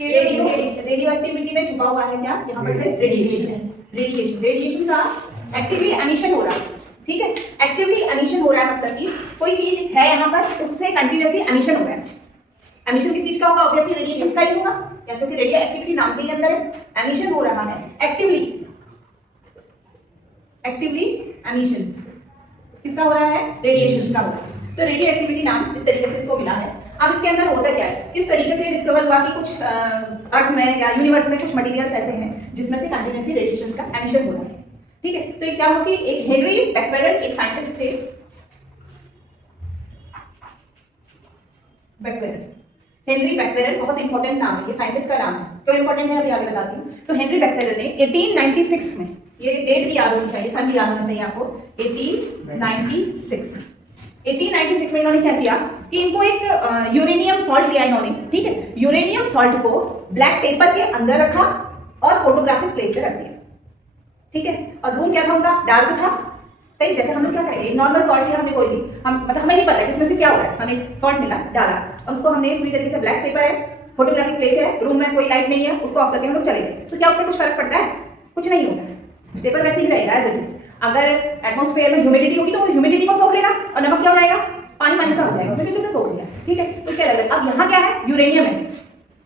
Radio activity में छुपा हुआ है क्या, यहाँ पर से रेडिएशन है। रेडिएशन का एक्टिवली एमिशन हो रहा है, ठीक है। एक्टिवली एमिशन हो रहा है मतलब कि कोई चीज है यहाँ पर, उससे कंटिन्यूअसली एमिशन हो रहा है। एमिशन किस चीज का होगा? ऑब्वियसली रेडिएशन का ही होगा, क्योंकि रेडियो एक्टिविटी नाम के ही अंदर है। एमिशन हो रहा है एक्टिवली एमिशन किसका हो रहा है? रेडिएशन का हो रहा है। तो रेडियो एक्टिविटी नाम इस तरीके से इसको मिला है। अब इसके अंदर होता क्या है, किस तरीके से डिस्कवर हुआ कि कुछ अर्थ में या यूनिवर्स में कुछ मटेरियल्स ऐसे हैं जिसमें से कंटिन्यूअसली रेडिएशन का एमिशन हो रहा है, ठीक है। तो ये क्या हुआ कि एक हेनरी बैक्वेरेल एक साइंटिस्ट थे, हेनरी बैक्वेरेल बहुत इंपॉर्टेंट नाम है, ये साइंटिस्ट का नाम है। क्यों इंपॉर्टेंट है अभी आगे बताती हूँ। तो हेनरी बैक्वेरेल ने 1896 में, ये डेट भी याद होनी चाहिए, सन भी याद होना चाहिए आपको, 1896 में इन्होंने क्या किया कि इनको एक यूरेनियम सॉल्ट लिया इन्होंने, ठीक है। यूरेनियम सॉल्ट को ब्लैक पेपर के अंदर रखा और फोटोग्राफिक प्लेट पे रख दिया, ठीक है। और रूम क्या था उनका? डार्क था, सही। जैसे हम लोग क्या करेंगे, नॉर्मल सॉल्ट लिया हमने, कोई भी हम मतलब हमें नहीं पता कि इसमें से क्या हो रहा है, हमें सॉल्ट मिला, डाला और उसको हमने पूरी तरीके से, ब्लैक पेपर है, फोटोग्राफिक प्लेट है, रूम में कोई लाइट नहीं है, उसको ऑफ करके हम लोग चले गए, तो क्या उससे कुछ फर्क पड़ता है? कुछ नहीं होता है, पेपर वैसे ही रहेगा एज इट इज। अगर एटमॉस्फेयर में ह्यूमिडिटी होगी तो ह्यूमिडिटी को सोख लेगा और नमक क्या हो जाएगा? पानी सा हो जाएगा उसमें, क्योंकि उसे सोख लिया, ठीक है। तो क्या लग रहा है, अब यहाँ क्या है? यूरेनियम है।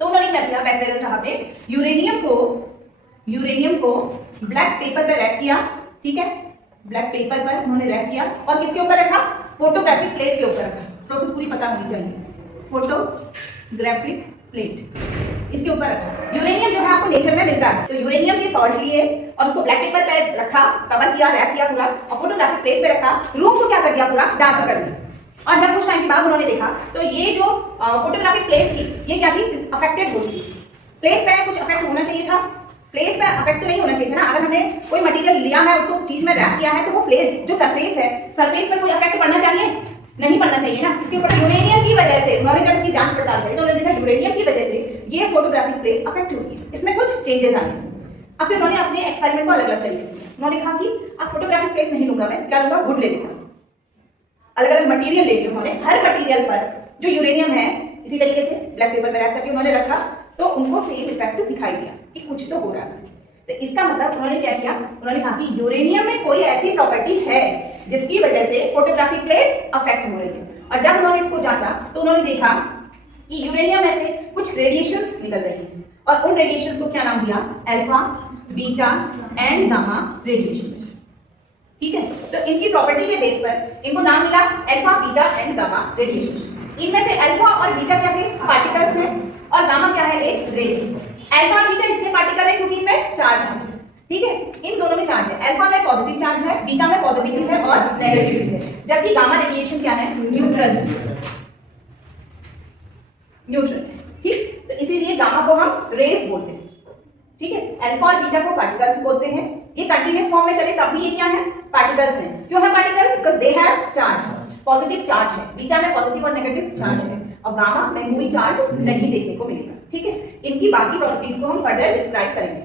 तो उन्होंने क्या किया बैक्वेरेल साहब ने, यूरेनियम को ब्लैक पेपर पर रैप किया, ठीक है। ब्लैक पेपर पर उन्होंने रैप किया और किसके ऊपर रखा? फोटोग्राफिक प्लेट के ऊपर रखा। प्रोसेस पूरी पता होनी चाहिए। फोटोग्राफिक प्लेट इसके ऊपर रखा। यूरेनियम जो है आपको नेचर में मिलता है, तो यूरेनियम के सॉल्ट लिए और उसको ब्लैक पेपर पर रखा, कवर किया, रैप किया पूरा, और फोटोग्राफिक प्लेट पे रखा। रूम को क्या कर दिया? पूरा डार्क कर दिया। और जब कुछ टाइम के बाद उन्होंने देखा तो ये जो फोटोग्राफिक प्लेट थी, ये क्या थी? अफेक्टेड हो चुकी। प्लेट पे कुछ अफेक्ट होना चाहिए था, प्लेट पे अफेक्ट तो नहीं होना चाहिए था ना। अगर हमने कोई मटेरियल लिया है, उसको चीज में रैप किया है, तो वो प्लेट जो सरफेस है, सरफेस पर कोई अफेक्ट पड़ना चाहिए? नहीं पड़ना चाहिए ना। इसके ऊपर यूरेनियम की वजह से उन्होंने जब इसकी जांच पड़ताल करी तो उन्होंने देखा यूरेनियम की वजह से ये फोटोग्राफिक प्लेट अफेक्ट हुई है, इसमें कुछ चेंजेस आए। अब फिर उन्होंने अपने एक्सपेरिमेंट को अलग अलग तरीके से, उन्होंने कहा कि अब फोटोग्राफिक प्लेट नहीं लूंगा मैं, क्या लूंगा? वुड ले लूंगा। अलग अलग मटेरियल लेके उन्होंने हर मटेरियल पर जो यूरेनियम है इसी तरीके से ब्लैक पेपर पर रैप करके उन्होंने रखा, तो उनको सेम इफेक्ट दिखाई दिया कि कुछ तो हो रहा है। तो इसका मतलब उन्होंने क्या किया? उन्होंने कहा कि यूरेनियम में कोई ऐसी प्रॉपर्टी है जिसकी वजह से फोटोग्राफिक प्लेट अफेक्ट हो रही है। और जब उन्होंने इसको जांचा तो उन्होंने देखा कि यूरेनियम में से कुछ रेडिएशंस निकल रही हैं, और उन रेडिएशंस को क्या नाम दिया? Alpha, beta and gamma radiations, ठीक है। तो इनकी प्रॉपर्टी के बेस पर इनको नाम मिला alpha, beta and gamma radiations. इनमें से अल्फा और बीटा क्या थे? पार्टिकल्स हैं, और गामा क्या है? एक रे। अल्फा और बीटा इसलिए पार्टिकल है क्योंकि इनमें चार्ज है, ठीक है। इन दोनों में चार्ज है, अल्फा में पॉजिटिव चार्ज है, बीटा में पॉजिटिव है और नेगेटिव है, जबकि गामा रेडिएशन क्या है? न्यूट्रल, ठीक। तो इसीलिए गामा को हम रेस बोलते हैं, ठीक है। अल्फा और बीटा को पार्टिकल्स बोलते हैं। ये कंटीन्यूअस फॉर्म में चले तब भी ये क्या है? पार्टिकल्स हैं। क्यों है particle? Because they have charge, positive charge है। बीटा में पॉजिटिव और नेगेटिव चार्ज है, और गामा में कोई चार्ज नहीं देखने को मिलेगा, ठीक है। इनकी बाकी प्रॉपर्टीज को हम फर्दर डिस्क्राइब करेंगे,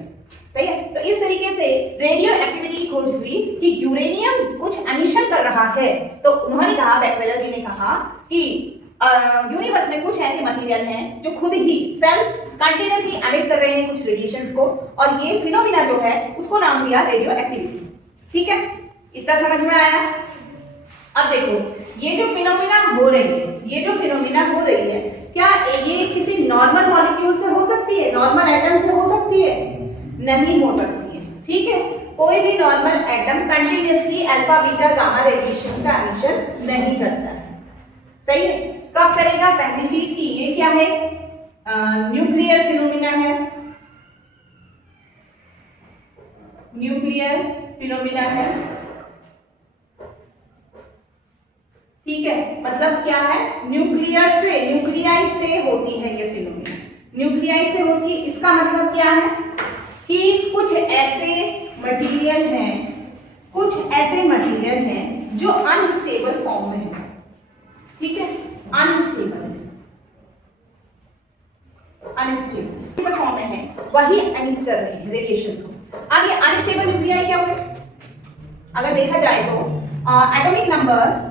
सही है। तो इस तरीके से रेडियो एक्टिविटी की खोज हुई कि यूरेनियम कुछ एमिशन कर रहा है। तो उन्होंने कहा, बैक्वेरेल जी ने कहा कि यूनिवर्स में कुछ ऐसे मटेरियल हैं जो खुद ही सेल्फ कंटिन्यूअसली एमिट कर रहे हैं कुछ रेडिएशंस को, और ये फिनोमिना जो है उसको नाम दिया रेडियो एक्टिविटी, ठीक है। इतना समझ में आया? अब देखो ये जो फिनोमिना हो रही है, क्या ये किसी नॉर्मल मॉलिक्यूल से हो सकती है? नॉर्मल एटम से हो सकती है? नहीं हो सकती है, ठीक है। कोई भी normal atom continuously alpha, beta, gamma radiation का एमिशन नहीं करता है, सही है। कब करेगा? पहली चीज की ये क्या है? न्यूक्लियर फिनोमिना है, न्यूक्लियर फिनोमिना है, ठीक है। मतलब क्या है? न्यूक्लियाई से होती है ये फिनोमिना, न्यूक्लियाई से होती है। इसका मतलब क्या है कि कुछ ऐसे मटेरियल हैं जो अनस्टेबल फॉर्म में है, ठीक है। अनस्टेबल फॉर्म में है, वही एमिट कर रहे हैं रेडिएशंस को। अब ये अनस्टेबल न्यूक्लियाई क्या होगा? अगर देखा जाए तो एटॉमिक नंबर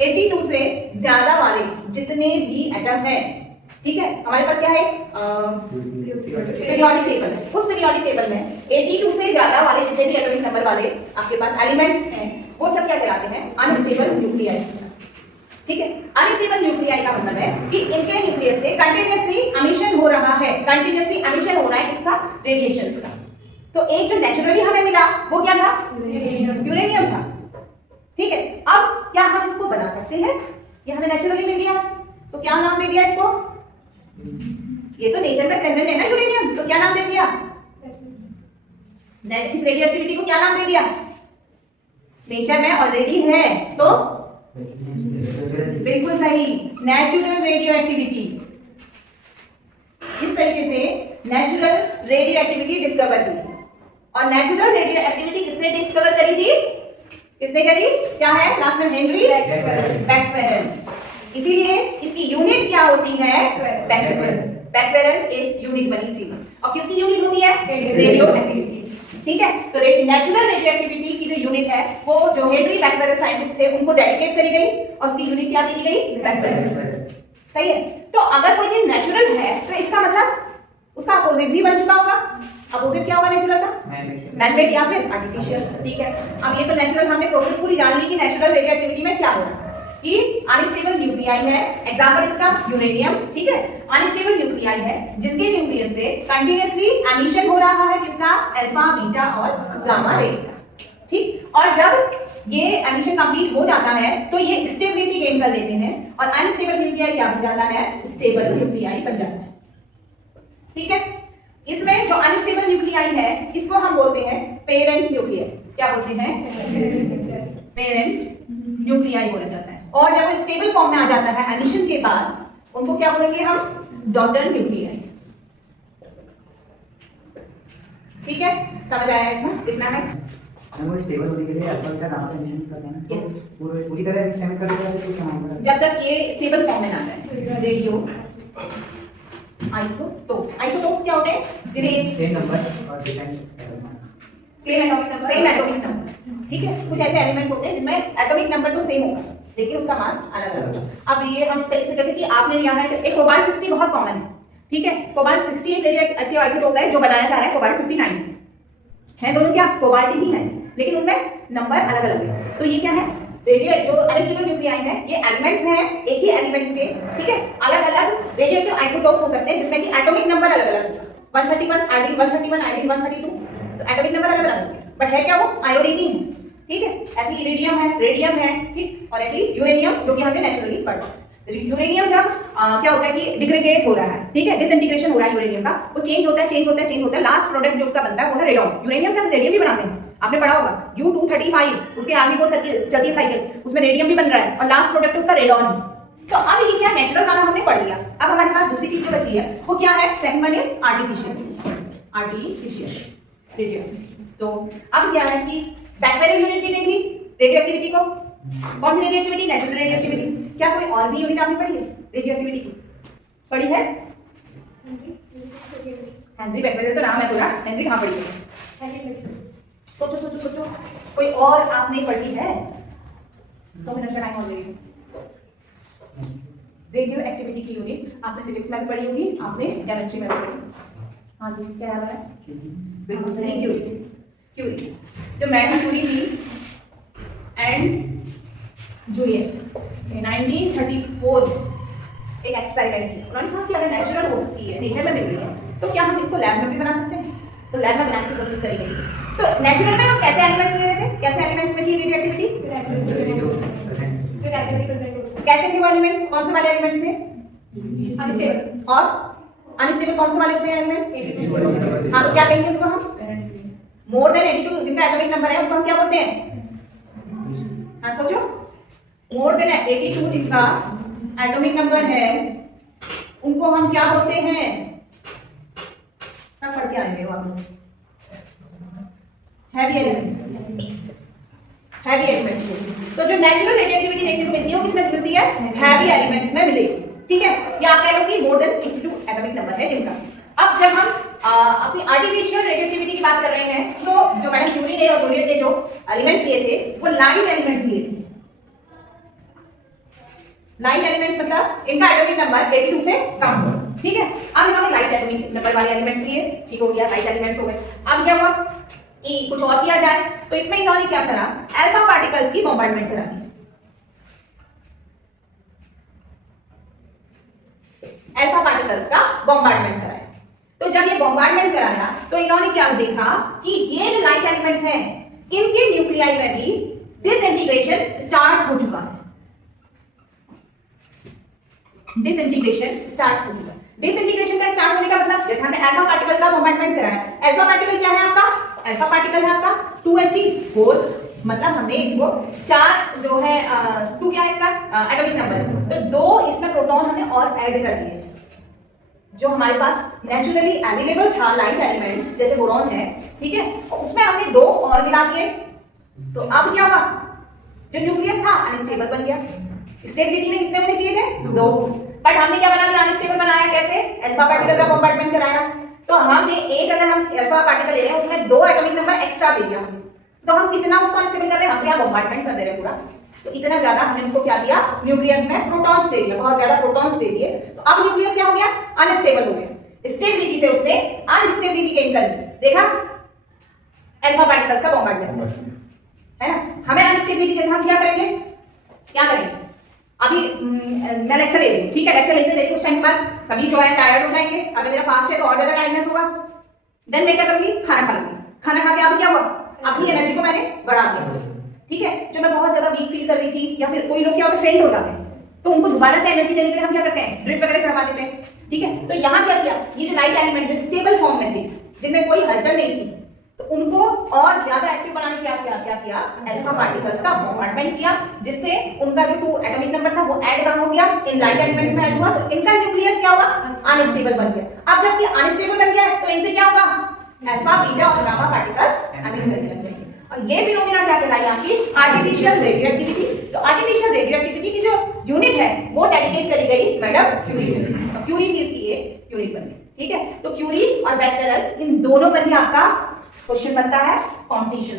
82 से ज्यादा वाले जितने भी एटम हैं, ठीक है, हमारे पास क्या है, पीरियोडिक टेबल है। उस पीरियोडिक टेबल में 82 से ज्यादा वाले जितने भी एटॉमिक नंबर वाले आपके पास एलिमेंट्स हैं वो सब क्या कहलाते हैं, अनस्टेबल न्यूक्लियाई। ठीक है, अनस्टेबल न्यूक्लियाई का मतलब है कि इनके न्यूक्लियस से कंटीन्यूअसली एमिशन हो रहा है, कंटीन्यूअसली एमिशन हो रहा है किसका, रेडिएशंस का। तो एक जो नेचुरली हमें मिला वो क्या था, यूरेनियम था। ठीक है, अब क्या हम इसको बना सकते हैं, ये हमें नेचुरली मिल गया तो क्या नाम दे दिया इसको, ये तो नेचर में प्रेजेंट है ना यूरेनियम, तो क्या नाम दे दिया, इस रेडियो एक्टिविटी को क्या नाम दे दिया, नेचर में ऑलरेडी है तो बिल्कुल सही, नेचुरल रेडियो एक्टिविटी। इस तरीके से नेचुरल रेडियो एक्टिविटी डिस्कवर की। और नेचुरल रेडियो एक्टिविटी किसने डिस्कवर करी थी, किसने करी, क्या है लास्ट में, हेनरी बैक्वेरेल। इसीलिए इसकी यूनिट क्या होती है, बैक्वेरेल। बैक्वेरेल एक यूनिट बनी सी, और किसकी यूनिट होती है, रेडियो एक्टिविटी। ठीक है, तो नेचुरल रेडियो एक्टिविटी की जो यूनिट है वो जो हेनरी बैक्वेरेल साइंटिस्ट थे उनको डेडिकेट करी गई और उसकी यूनिट क्या दी गई, बैक्वेरेल। सही है, तो अगर कोई चीज नेचुरल है तो इसका मतलब उसका अपोजिट भी बन चुका होगा। अपोजिट क्या होगा नेचुरल का, मैनमेड या फिर आर्टिफिशियल। ठीक है, अब ये तो नेचुरल हमने प्रोसेस पूरी जान ली कि नेचुरल रेडियो एक्टिविटी में क्या हो रहा है, कि अनस्टेबल न्यूक्लियाई है, एग्जांपल इसका यूरेनियम। ठीक है, अनस्टेबल न्यूक्लियाई है जिनके न्यूक्लियस से कंटीन्यूअसली एमिशन हो रहा है किसका, अल्फा, बीटा और गामा रेज का। ठीक, और जब ये एमिशन कंप्लीट हो जाता है तो ये स्टेबिलिटी गेन कर लेते हैं और अनस्टेबल न्यूक्लियाई क्या बन जाता है, स्टेबल न्यूक्लियाई बन जाता है। ठीक है, इसमें जो अनस्टेबल न्यूक्लियाई है इसको हम बोलते हैं पेरेंट न्यूक्लियाई। क्या बोलते हैं, पेरेंट न्यूक्लियाई बोला जाता है। और जब वो स्टेबल फॉर्म में आ जाता है एमिशन के बाद उनको क्या बोलेंगे हम, डॉटर न्यूक्लियाई। ठीक है, समझ आया इतना है। वो स्टेबल होने के लिए अल्फा का नाम एमिशन करते हैं ना, यस, पूरी तरह एमिशन कर देगा तो क्या होगा, जब तक ये स्टेबल फॉर्म में ना आए। रेडियो आइसोटोप्स, आइसोटोप्स क्या होते हैं, सेम नंबर और डिफरेंट सेम एटॉमिक नंबर। ठीक है, कुछ ऐसे एलिमेंट्स होते हैं जिनमें एटॉमिक नंबर तो सेम होगा लेकिन उसका मास अलग अलग होगा। अब ये हम इस तरीके से, जैसे कि आपने लिया है एक कोबाल्ट 60 बहुत कॉमन है। ठीक है, कोबाल्ट 60 एक रेडियोएक्टिव आइसोटोप है जो बनाया जा रहा है कोबाल्ट 59 से। है दोनों क्या, कोबाल्ट ही है लेकिन उनमें नंबर अलग अलग है। तो ये क्या है, रेडियो जो अनस्टेबल न्यूक्लियाई है ये एलिमेंट्स हैं एक ही एलिमेंट्स के। ठीक है, अलग अलग रेडियोएक्टिव आइसोटोप्स हो सकते हैं जिसमें कि एटॉमिक नंबर अलग अलग होगा, 131 आयोडीन 131 आयोडीन 132, तो एटॉमिक नंबर अलग अलग होंगे बट है क्या वो आयोडीन ही है। ठीक है, ऐसी इरिडियम है, रेडियम है, ठीक, और ऐसी यूरेनियम जो कि हमने नेचुरली पढ़ा। यूरेनियम जब क्या होता है कि डिग्रेडेट हो रहा है, ठीक है, डिसइंटीग्रेशन हो रहा है यूरेनियम का, वो चेंज होता है, लास्ट प्रोडक्ट जो उसका बनता है वो है रेडियम। यूरेनियम से हम रेडियम भी बनाते हैं, आपने पढ़ा होगा U235, उसके आगे को चलती है साइकिल, उसमें रेडियम भी बन रहा है और लास्ट प्रोडक्ट उसका रेडॉन है। तो अब ये क्या, नेचुरल वाला हमने पढ़ लिया। अब हमारे पास दूसरी चीज जो बची है वो क्या है, second one is artificial radio. तो अब क्या है कि बैक्वेरियल यूनिट दी गई थी रेडियो एक्टिविटी को, कौन सी radioactivity, natural radioactivity. क्या कोई और भी यूनिट आपने पढ़ी है रेडियो एक्टिविटी की, पढ़ी है, हेनरी बैक्वेरियल तो नाम है पूरा, हेनरी कहाँ पढ़ी है, सोचो सोचो सोचो, कोई और आपने पढ़ी है, 2 मिनट का टाइम हो गया। रेडियो एक्टिविटी की यूनिट आपने फिजिक्स में भी पढ़ी होगी, आपने केमिस्ट्री में भी पढ़ी। हाँ जी, क्या याद है, बिल्कुल सही, क्यूरी। जो मैडम क्यूरी थी एंड जूलियट 1934 एक एक्सपेरिमेंट किया। उन्होंने कहा कि अगर नेचुरल हो सकती है, नेचर में मिल रही है, तो क्या हम इसको लैब में भी बना सकते हैं। तो लैब में बनाने की कोशिश करी गई। तो नेचुरल में हम कैसे एलिमेंट्स ले रहे थे, कैसे एलिमेंट्स में थी रेडियो एक्टिविटी, कैसे थे वो एलिमेंट्स, कौन से वाले एलिमेंट्स थे, अनस्टेबल। और अनस्टेबल कौन से वाले होते हैं एलिमेंट्स, हाँ, तो क्या कहेंगे उनको हम, मोर देन 82 जिनका एटॉमिक नंबर है उसको हम क्या बोलते हैं, हाँ सोचो, मोर देन 82 जिनका एटॉमिक नंबर है उनको हम क्या बोलते हैं, सब पढ़ के आएंगे वो आप लोग, हैवी एलिमेंट्स। Heavy elements. तो जो नेचुरल रेडियोएक्टिविटी देखने को मिलती है वो किसमें मिलती है, हैवी एलिमेंट्स में मिलेगी। ठीक है, या आप कह लो कि मोर देन 82 एटॉमिक नंबर है जिनका। अब जब हम अपनी आर्टिफिशियल रेडियोएक्टिविटी की बात कर रहे हैं तो जो मैडम क्यूरी ने और जूलियट ने जो एलिमेंट्स लिए थे वो लाइट एलिमेंट्स लिए थे। लाइट एलिमेंट्स मतलब इनका एटॉमिक नंबर 82 से कम हो, ठीक है। अब इन्होंने लाइट एटॉमिक नंबर वाले एलिमेंट्स लिए, ठीक हो गया, लाइट एलिमेंट्स हो गए। अब क्या हुआ कि कुछ और किया जाए, तो इसमें इन्होंने क्या करा, अल्फा पार्टिकल्स की बॉम्बार्डमेंट करा दी। अल्फा पार्टिकल्स का बॉम्बार्डमेंट कराया। तो जब ये बॉम्बार्डमेंट कराया तो इन्होंने क्या देखा कि ये जो लाइट एलिमेंट्स हैं इनके न्यूक्लियाई में भी डिसइंटीग्रेशन स्टार्ट हो चुका है। डिसइंटीग्रेशन स्टार्ट हो चुका है। डिसइंटीग्रेशन का स्टार्ट होने का मतलब, जैसे हमने अल्फा पार्टिकल का बॉम्बार्डमेंट कराया, अल्फा पार्टिकल क्या है आपका, अल्फा पार्टिकल है आपका 2He4, मतलब हमने इनको 4 जो है 2 क्या है इसका एटॉमिक नंबर, तो 2 इसमें प्रोटॉन हमने और ऐड कर दिए। जो हमारे पास नेचुरली अवेलेबल था लाइट एलिमेंट जैसे बोरॉन है, ठीक है, और उसमें हमने 2 और मिला दिए। तो अब क्या हुआ, जो न्यूक्लियस था अनस्टेबल बन गया। स्टेबिलिटी में कितने होने चाहिए थे, 2, बट हमने क्या बना दिया, अनस्टेबल बनाया। कैसे, अल्फा पार्टिकल का बॉम्बार्डमेंट कराया। तो हमने एक, अगर हम अल्फा पार्टिकल ले रहे हैं उसमें 2 एटॉमिक नंबर एक्स्ट्रा दे दिया, तो हम कितना उसको अनस्टेबल कर रहे हैं, हम यहाँ बॉम्बार्डमेंट कर दे रहे हैं पूरा। तो इतना ज्यादा हमने उसको क्या दिया, न्यूक्लियस में प्रोटॉन्स दे दिया, बहुत ज्यादा प्रोटॉन्स दे दिए। तो अब न्यूक्लियस क्या हो गया, अनस्टेबल हो गया। स्टेबिलिटी से उसने अनस्टेबिलिटी गेन कर ली। देखा, अल्फा पार्टिकल्स का बॉम्बार्डमेंट है ना। हमें अनस्टेबिलिटी जैसे हम क्या करेंगे, क्या करेंगे, अभी मैं लेक्चर ले रही हूँ, ठीक है, लेक्चर लेते लेते उस टाइम के बाद सभी जो है टायर्ड हो जाएंगे। अगर मेरा फास्ट है तो और ज्यादा टायर्डनेस होगा। देन मैं क्या करूंगी, खाना खा लूंगी। खाना खा के अब क्या हुआ, अपनी एनर्जी को मैंने बढ़ा दिया, ठीक है। जो मैं बहुत ज्यादा वीक फील कर रही थी, या फिर कोई लोग क्या होते हैं, फेंट हो जाते हैं, तो उनको दोबारा से एनर्जी देने के लिए हम क्या करते हैं, ड्रिप वगैरह चढ़ा देते हैं, ठीक है। तो यहाँ क्या किया, ये जो लाइट एलिमेंट जो स्टेबल फॉर्म में थे, जिनमें कोई हलचल नहीं थी, तो उनको और ज्यादा एक्टिव बनाने क्या किया, अल्फा पार्टिकल्स का बॉम्बार्डमेंट किया, जिससे उनका जो 2 एटॉमिक नंबर था वो ऐड कम हो गया, इन लाइट एलिमेंट्स में ऐड हुआ, तो इनका न्यूक्लियस क्या हुआ, अनस्टेबल बन गया। अब जब ये अनस्टेबल बन गया है तो इनसे क्या होगा, अल्फा, बीटा और गामा पार्टिकल्स एमिट करने लग जाएंगे। और ये फिनोमेना क्या कहलाई आपकी, आर्टिफिशियल रेडियोएक्टिविटी। तो आर्टिफिशियल रेडियोएक्टिविटी की जो यूनिट है वो डेडिकेट करी गई मैडम क्यूरी को। क्यूरी की इसकी ये यूनिट बन गई, ठीक है। तो क्यूरी और बैक्टेरियल इन दोनों पर ही आपका क्वेश्चन बनता है, कॉम्पिटिशन।